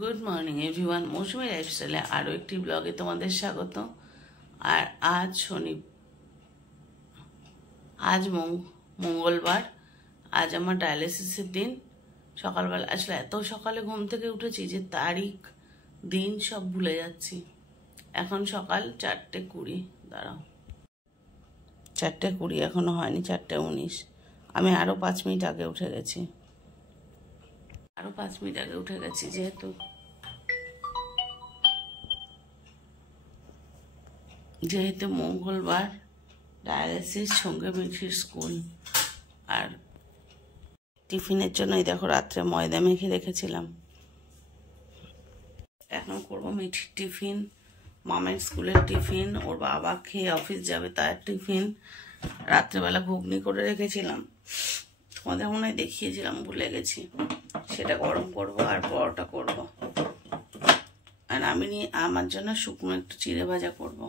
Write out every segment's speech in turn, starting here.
Good morning everyone, মৌসুমী লাইফস্টাইলে আরও একটি ব্লগে তোমাদের স্বাগত। আর আজ মঙ্গলবার, আজ আমার ডায়ালিসিসের দিন। সকালবেলা আসলে এত সকালে ঘুম থেকে উঠেছি যে তারিখ দিন সব ভুলে যাচ্ছি। এখন সকাল 4:20, দাঁড়াও 4:20 এখনো হয়নি, 4:19। আমি আরও 5 মিনিট আগে উঠে গেছি, যেহেতু মঙ্গলবার, ডায়ালিসিস, সঙ্গে মিঠির স্কুল। আর টিফিনের জন্য এই দেখো রাত্রে ময়দা মেখে রেখেছিলাম, এখন করবো মিঠির টিফিন, মামের স্কুলের টিফিন, ওর বাবা খেয়ে অফিস যাবে তার টিফিন। রাত্রেবেলা ঘুগনি করে রেখেছিলাম, তোমাদের মনে হয় দেখিয়েছিলাম, ভুলে গেছি। সেটা গরম করবো আর পরোটা করব। আর আমার জন্য শুকনো একটু চিড়ে ভাজা করব।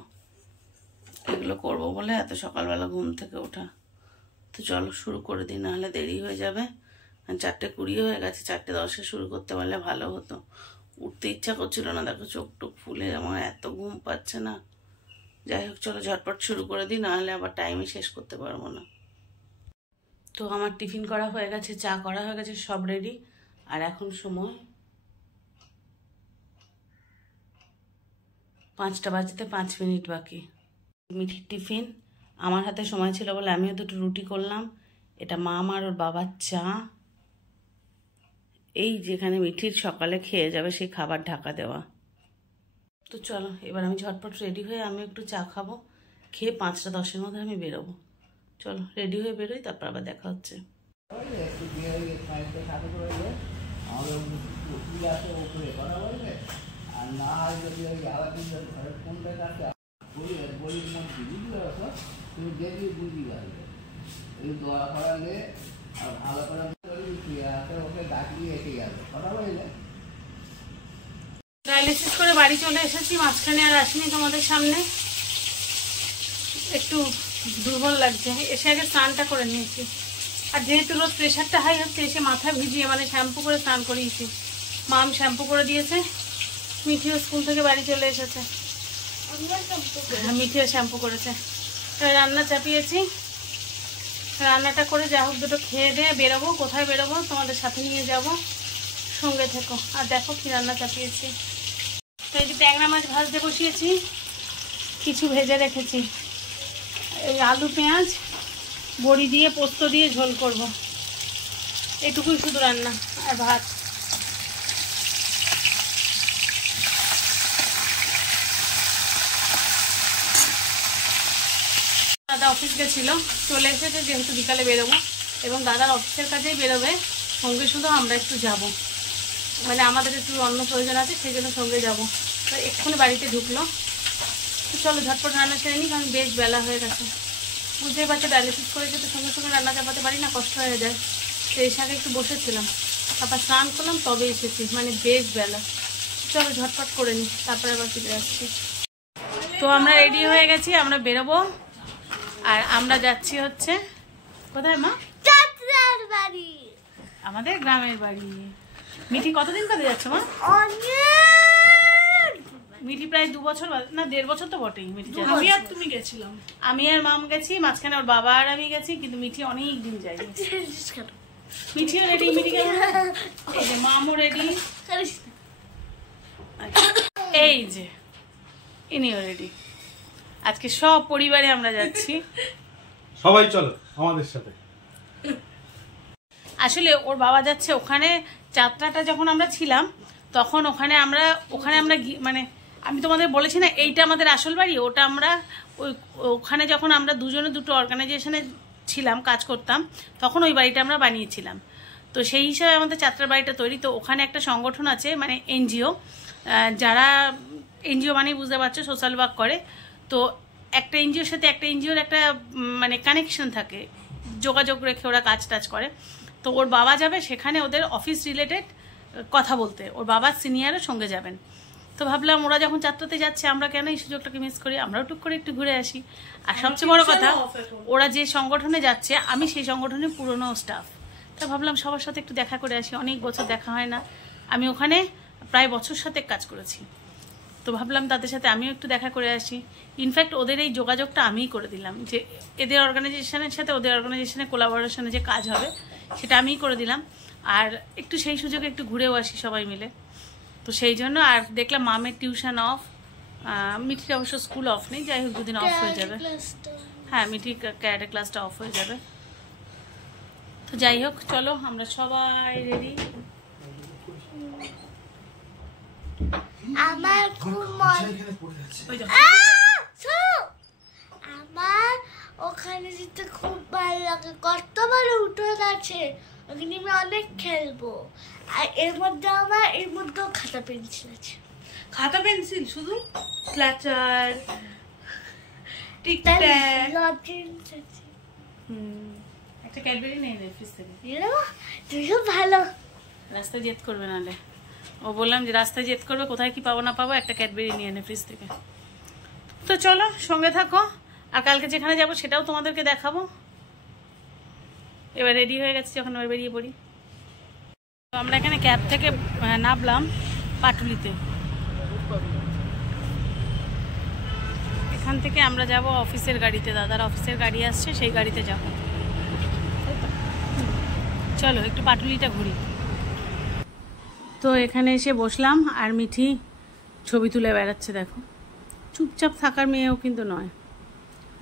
এগুলো করব বলে এত সকালবেলা ঘুম থেকে ওঠা। তো চলো শুরু করে দিই, নাহলে দেরি হয়ে যাবে। 4:20 হয়ে গেছে, 4:10 শুরু করতে পারলে ভালো হতো। উঠতে ইচ্ছা করছিল না, দেখো চোখ টোক ফুলে, আমার এত ঘুম পাচ্ছে না। যাই হোক চলো ঝটপট শুরু করে দিই, নাহলে আবার টাইমে শেষ করতে পারবো না। তো আমার টিফিন করা হয়ে গেছে, চা করা হয়ে গেছে, সব রেডি। আর এখন সময় 5টা বাজতে 5 মিনিট বাকি। মিঠির টিফিন, আমার হাতে সময় ছিল বলে আমিও 2টো রুটি করলাম। এটা মা আর ওর বাবার চা, এই যেখানে মিঠির সকালে খেয়ে যাবে সেই খাবার ঢাকা দেওয়া। তো চলো এবার আমি ঝটপট রেডি হয়ে আমি একটু চা খাবো, খেয়ে 5:10 মধ্যে আমি বেরোবো। চলো রেডি হয়ে বেরোই, তারপর আবার দেখা হচ্ছে। ডায়ালিসিস করে বাড়ি চলে এসেছি, মাঝখানে আর আসিনি তোমাদের সামনে। একটু দুর্বল লাগছে, এসে আগে স্নানটা করে নিয়েছি। আর যেহেতু রোজ প্রেশারটা হাই হচ্ছে, এসে মাথা ভিজিয়ে মানে শ্যাম্পু করে স্নান করিয়েছি। মাম শ্যাম্পু করে দিয়েছে, মিঠিও স্কুল থেকে বাড়ি চলে এসেছে, মিঠিও শ্যাম্পু করেছে। রান্না চাপিয়েছি, রান্নাটা করে যা হোক 2টো খেয়ে দিয়ে বেরোবো। কোথায় বেরোবো তোমাদের সাথে নিয়ে যাব, সঙ্গে থেকো। আর দেখো কি রান্না চাপিয়েছি। তো এই যে ট্যাংরা মাছ ভাজতে বসিয়েছি, কিছু ভেজে রেখেছি। এই আলু পেঁয়াজ বড়ি দিয়ে পোস্ত দিয়ে ঝোল করব, এটুকুই শুধু রান্না। আর ভাত। দাদা অফিস গেছিল, চলে এসেছে, যেহেতু বিকালে বেরোবো এবং দাদার অফিসের কাজেই বেরোবে, সঙ্গে শুধু আমরা একটু যাব, মানে আমাদের একটু অন্য প্রয়োজন আছে, সেই জন্য সঙ্গে যাবো। তো এক্ষুনি বাড়িতে ঢুকলো। তো চলো ঝটপট রান্না সেরে নিই, কারণ বেশ বেলা হয়ে গেছে। বুঝতেই পারছো ডায়ালিসিস করেছে তো সঙ্গে সঙ্গে রান্না চাপাতে পারি না, কষ্ট হয়ে যায়। তো এর সাথে একটু বসেছিলাম, তারপর স্নান করলাম, তবে এসেছি, মানে বেশ বেলা। চলো ঝটপট করে নিই, তারপরে আবার ফিরে আসছি। তো আমরা রেডি হয়ে গেছি, আমরা বেরোবো। আর আমরা যাচ্ছি হচ্ছে কোথায় মা? বাড়ি, আমাদের গ্রামের বাড়ি। মিঠি কতদিন ধরে যাচ্ছে মা? মিঠি প্রায় 2 বছর, না 1.5 বছর তো বটেই। মিঠি আমি আর তুমি গেছিলাম, আমি আর মাম গেছি, মাঝখানে ওর বাবা আর আমি গেছি, কিন্তু মিঠি অনেক দিন যায়নি। মিঠিও রেডি, মিঠি কেমন? এই যে মামও রেডি, এই যে ইনিও রেডি। আজকে সব পরিবারে আমরা যাচ্ছি, সবাই চলো আমাদের সাথে। আসলে ওর বাবা যাচ্ছে ওখানে। যাত্রাটা যখন আমরা ছিলাম তখন ওখানে আমরা মানে আমি তোমাদের বলেছি না, এইটা আমাদের আসল বাড়ি, ওটা আমরা ওখানে যখন আমরা দুজনে 2টো অর্গানাইজেশনে ছিলাম, কাজ করতাম, তখন ওই বাড়িটা আমরা বানিয়েছিলাম। তো সেই হিসাবে আমাদের যাত্রার বাড়িটা তৈরি। তো ওখানে একটা সংগঠন আছে, মানে এনজিও, যারা এনজিও মানে বুঝতে পারছো সোশ্যাল ওয়ার্ক করে। তো একটা এনজিওর সাথে একটা এনজিওর একটা মানে কানেকশন থাকে, যোগাযোগ রেখে ওরা কাজ টাজ করে। তো ওর বাবা যাবে সেখানে ওদের অফিস রিলেটেড কথা বলতে, ওর বাবার সিনিয়রও সঙ্গে যাবেন। তো ভাবলাম ওরা যখন যাত্রাতে যাচ্ছে, আমরা কেন এই সুযোগটাকে মিস করি, আমরাও টুক করে একটু ঘুরে আসি। আর সবচেয়ে বড় কথা, ওরা যে সংগঠনে যাচ্ছে আমি সেই সংগঠনের পুরনো স্টাফ। তা ভাবলাম সবার সাথে একটু দেখা করে আসি, অনেক বছর দেখা হয় না। আমি ওখানে প্রায় বছর সাথে কাজ করেছি। তো ভাবলাম তাদের সাথে আমিও একটু দেখা করে আসি। ইনফ্যাক্ট ওদের এই যোগাযোগটা আমিই করে দিলাম, যে এদের অর্গানাইজেশনের সাথে ওদের অর্গানাইজেশনের কোলাবোরেশনে যে কাজ হবে সেটা আমিই করে দিলাম। আর একটু সেই সুযোগে একটু ঘুরেও আসি সবাই মিলে। তো সেই জন্য আর দেখলাম মামের টিউশন অফ, মিঠির অবশ্য স্কুল অফ নেই, যাই হোক দুদিন অফ হয়ে যাবে। হ্যাঁ, মিঠির ক্যারাটে ক্লাসটা অফ হয়ে যাবে। তো যাই হোক, চলো আমরা সবাই রেডি। আমার খুব আমার ওখানে যেতে খুব ভালো লাগে, কত বড় উঠোন আছে, ওখানে আমি অনেক খেলবো। আর এর মধ্যেও খাতা পেন্সিল আছে। খাতা পেন্সিল শুধু? ক্লাচার, একটা ক্যাডবেরি নিয়ে নে ফ্রিজ থেকে। তুইও ভালো। রাস্তায় জেদ করবে নাহলে। ও বললাম যে রাস্তায় জেদ করবে, কোথায় কি পাবো না পাবো, একটা ক্যাডবেরি নিয়ে নে ফ্রিজ থেকে। তো চলো সঙ্গে থাকো, আর কালকে যেখানে যাবো সেটাও তোমাদেরকে দেখাবো। এবার রেডি হয়ে গেছি, যখন এবার বেরিয়ে পড়ি। তো আমরা এখানে ক্যাব থেকে নামলাম পাটুলিতে। এখান থেকে আমরা যাব অফিসের গাড়িতে, দাদার অফিসের গাড়ি আসছে, সেই গাড়িতে যাব। চলো একটু পাটুলিটা ঘুরি। তো এখানে এসে বসলাম, আর মিঠি ছবি তুলে বেড়াচ্ছে। দেখো, চুপচাপ থাকার মেয়েও কিন্তু নয়।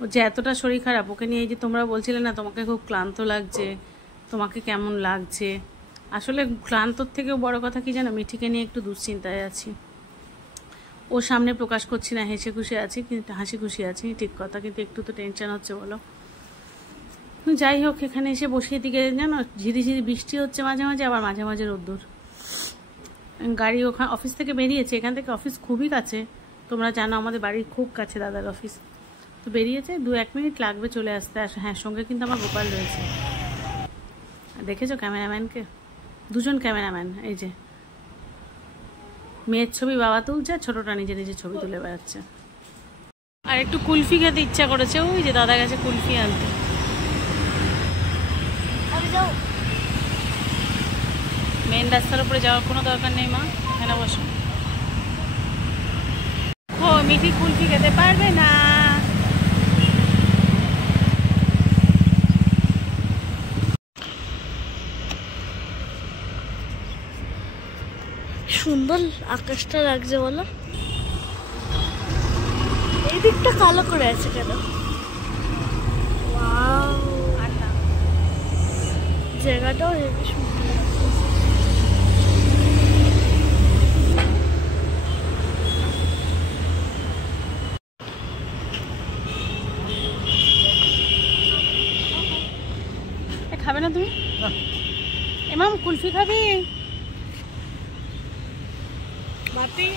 ও যে এতটা শরীর খারাপ, ওকে নিয়ে এই যে তোমরা বলছিলে না তোমাকে খুব ক্লান্ত লাগছে, তোমাকে কেমন লাগছে, আসলে ক্লান্তর থেকেও বড় কথা কি জানো, মিঠিকে নিয়ে একটু দুশ্চিন্তায় আছি। ওর সামনে প্রকাশ করছি না, হাসি খুশি আছি ঠিক কথা, কিন্তু একটু তো টেনশন হচ্ছে বলো। যাই হোক, এখানে এসে বসিয়ে দিকে জানো ঝিরিঝিরি বৃষ্টি হচ্ছে মাঝে মাঝে, আবার মাঝে মাঝে রোদ্দুর। গাড়ি ওখানে অফিস থেকে বেরিয়েছে, এখান থেকে অফিস খুবই কাছে, তোমরা জানো আমাদের বাড়ির খুব কাছে দাদার অফিস। তো বেরিয়েছে, 2-1 মিনিট লাগবে চলে আসতে। আর হ্যাঁ, সঙ্গে কিন্তু আমার গোপাল রয়েছে। আর দেখেছো ক্যামেরাম্যানকে, 2জন ক্যামেরাম্যান। এই যে মেয়ের ছবি বাবা তুলছে, ছোটটা নিজে নিজে ছবি তুলে বেড়াচ্ছে। আর একটু কুলফি খেতে ইচ্ছা করেছে, ওই যে দাদা গেছে কুলফি আনতে। মেন রাস্তার উপরে যাওয়ার কোনো দরকার নেই মা, এখানে বসো। ও মিঠি কুলফি খেতে পারবে না। সুন্দর আকাশটা লাগছে বলো, এই দিকটা কালো করে আছে কেন? জায়গাটাও হেবি সুন্দর। খাবে না তুমি? এমাম কুলফি খাবি? বাপি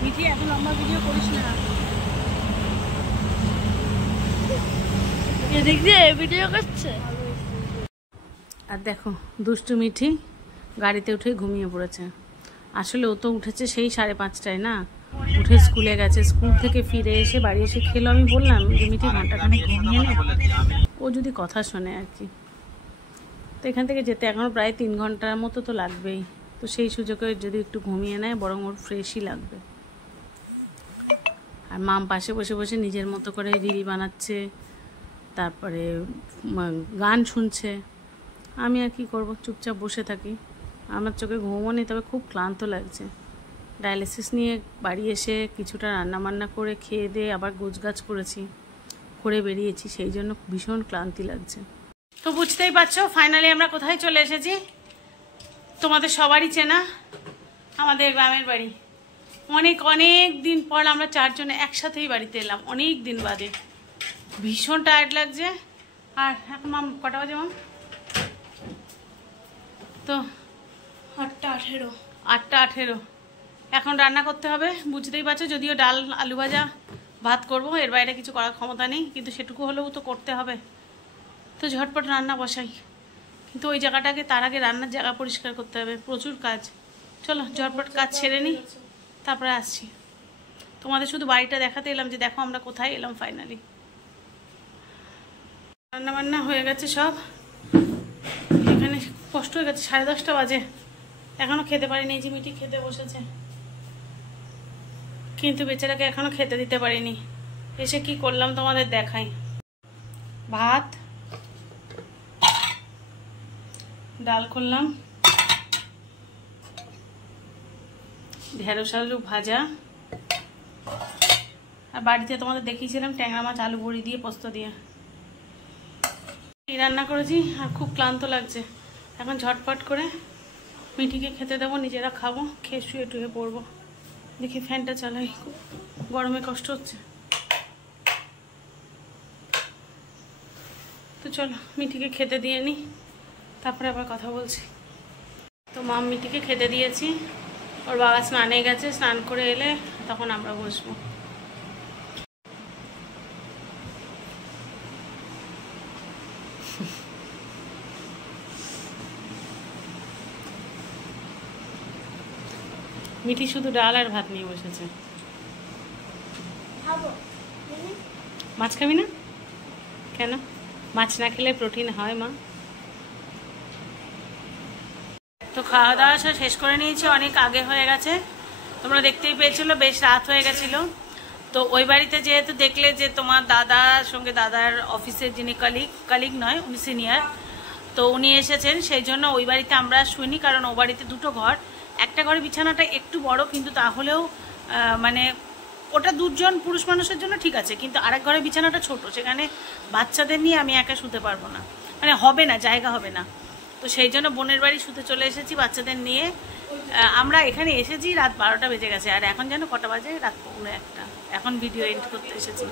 মিঠি এত লম্বা ভিডিও করিস না। এদিক দিয়ে ভিডিও করছে। আর দেখো দুষ্টু মিঠি গাড়িতে উঠে ঘুমিয়ে পড়েছে। আসলে ও তো উঠেছে সেই 5:30টায় না, উঠে স্কুলে গেছে, স্কুল থেকে ফিরে এসে বাড়ি এসে খেলো। আমি বললাম যে মিঠি ঘন্টাখানেক ঘুমিয়ে নে, ও যদি কথা শোনে আর কি। তো এখান থেকে যেতে এখনও প্রায় 3 ঘন্টার মতো তো লাগবেই। তো সেই সুযোগে যদি একটু ঘুমিয়ে নেয় বরং ওর ফ্রেশই লাগবে। আর মাম পাশে বসে বসে নিজের মতো করে রিল বানাচ্ছে, তারপরে গান শুনছে। আমি আর কি করব, চুপচাপ বসে থাকি। আমার চোখে ঘুমও নেই, তবে খুব ক্লান্ত লাগছে। ডায়ালিসিস নিয়ে বাড়ি এসে কিছুটা রান্নাবান্না করে খেয়ে দিয়ে আবার গোছগাছ করেছি, করে বেরিয়েছি, সেই জন্য ভীষণ ক্লান্তি লাগছে। তো বুঝতেই পারছো ফাইনালি আমরা কোথায় চলে এসেছি। তোমাদের সবারই চেনা আমাদের গ্রামের বাড়ি। অনেক দিন পর আমরা 4 জনে একসাথেই বাড়িতে এলাম, অনেক দিন বাদে। ভীষণ টায়ার্ড লাগছে। আর এখন মাম কটা বাজে মাম? তো 8:18। এখন রান্না করতে হবে, বুঝতেই পারছো। যদিও ডাল আলু ভাজা ভাত করব, এর বাইরে কিছু করার ক্ষমতা নেই, কিন্তু সেটুকু হলেও তো করতে হবে। তো ঝটপট রান্না বসাই, কিন্তু ওই জায়গাটাকে তার আগে রান্নার জায়গা পরিষ্কার করতে হবে, প্রচুর কাজ। চলো ঝটপট কাজ ছেড়ে নিই, তারপরে আসছি। তোমাদের শুধু বাড়িটা দেখাতে এলাম যে দেখো আমরা কোথায় এলাম ফাইনালি। রান্না বান্না হয়ে গেছে সব, এখানে কষ্ট হয়ে গেছে, 10:30 বাজে, এখনো খেতে পারিনি। যে মিটি খেতে বসেছে, কিন্তু বেচারাকে এখনো খেতে দিতে পারিনি। এসে কি করলাম তোমাদের দেখাই। ভাত, ডাল করলাম, ঢেঁড়স আলু ভাজা, আর বাড়িতে তোমাদের দেখিয়েছিলাম ট্যাংরা মাছ আলু বড়ি দিয়ে পোস্ত দিয়ে। এই রান্না করেছি আর খুব ক্লান্ত লাগছে। এখন ঝটপট করে মিঠিকে খেতে দেবো, নিজেরা খাবো, খেয়ে শুয়ে টুয়ে পড়বো। দেখি ফ্যানটা চালাই, খুব গরমে কষ্ট হচ্ছে। তো চলো মিঠিকে খেতে দিয়ে নিই, তারপরে আবার কথা বলছি। তো মা মিঠিকে খেতে দিয়েছি, ওর বাবা স্নানে গেছে, স্নান করে এলে তখন আমরা বসবো। মিঠি শুধু ডাল আর ভাত নিয়ে বসেছে। খাবো। মাছ খাবি না কেন? মাছ না খেলে প্রোটিন হয় মা। তো খাওয়া দাওয়া সব শেষ করে নিয়েছি, অনেক আগে হয়ে গেছে, তোমরা দেখতেই পেয়েছিল, বেশ রাত হয়ে গেছিল। তো ওই বাড়িতে যেহেতু দেখলে যে তোমার দাদার সঙ্গে দাদার অফিসের যিনি কালিগ নয়, উনি সিনিয়র, তো উনি এসেছেন, সেই জন্য ওই বাড়িতে আমরা শুইনি। কারণ ও বাড়িতে দুটো ঘর, একটা ঘরে বিছানাটা একটু বড়, কিন্তু তাহলেও মানে ওটা দুজন পুরুষ মানুষের জন্য ঠিক আছে, কিন্তু আরেক ঘরে বিছানাটা ছোট, সেখানে বাচ্চাদের নিয়ে আমি একা শুতে পারবো না, মানে হবে না, জায়গা হবে না। তো সেই জন্য বোনের বাড়ি শুতে চলে এসেছি বাচ্চাদের নিয়ে। আমরা এখানে এসেছি রাত 12টা বেজে গেছে, আর এখন যেন কটা বাজে, রাত 1:15। এখন ভিডিও এন্ড করতে এসেছি।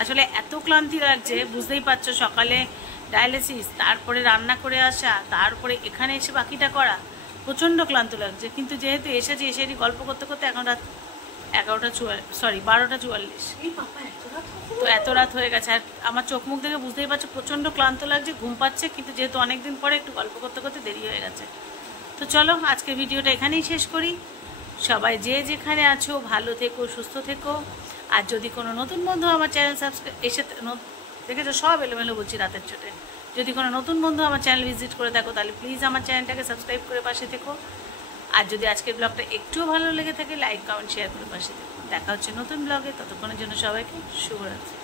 আসলে এত ক্লান্তি লাগছে, বুঝতেই পারছো, সকালে ডায়ালিসিস, তারপরে রান্না করে আসা, তারপরে এখানে এসে বাকিটা করা, প্রচণ্ড ক্লান্ত লাগছে। কিন্তু যেহেতু এসেছি, এসে গল্প করতে করতে এখন রাত 12:44। তো এত রাত হয়ে গেছে, আর আমার চোখ মুখ দেখে বুঝতেই পারছো প্রচণ্ড ক্লান্ত লাগছে, ঘুম পাচ্ছে, কিন্তু যেহেতু অনেকদিন পরে একটু গল্প করতে করতে দেরি হয়ে গেছে। তো চলো আজকে ভিডিওটা এখানেই শেষ করি। সবাই যে যেখানে আছো ভালো থেকো, সুস্থ থেকো। আর যদি কোনো নতুন বন্ধু আমার চ্যানেল সাবস্ক্রাইব এসে দেখেছো সব এলোমেলো বলছি রাতের চোটে, যদি কোনো নতুন বন্ধু আমার চ্যানেল ভিজিট করে থাকো, তাহলে প্লিজ আমার চ্যানেলটাকে সাবস্ক্রাইব করে পাশে থেকো। আর যদি আজকের ব্লগটা একটুও ভালো লেগে থাকে, লাইক কমেন্ট শেয়ার করে পাশে থেকো। দেখা হচ্ছে নতুন ব্লগে, ততক্ষণের জন্য সবাইকে শুভরাত্রি।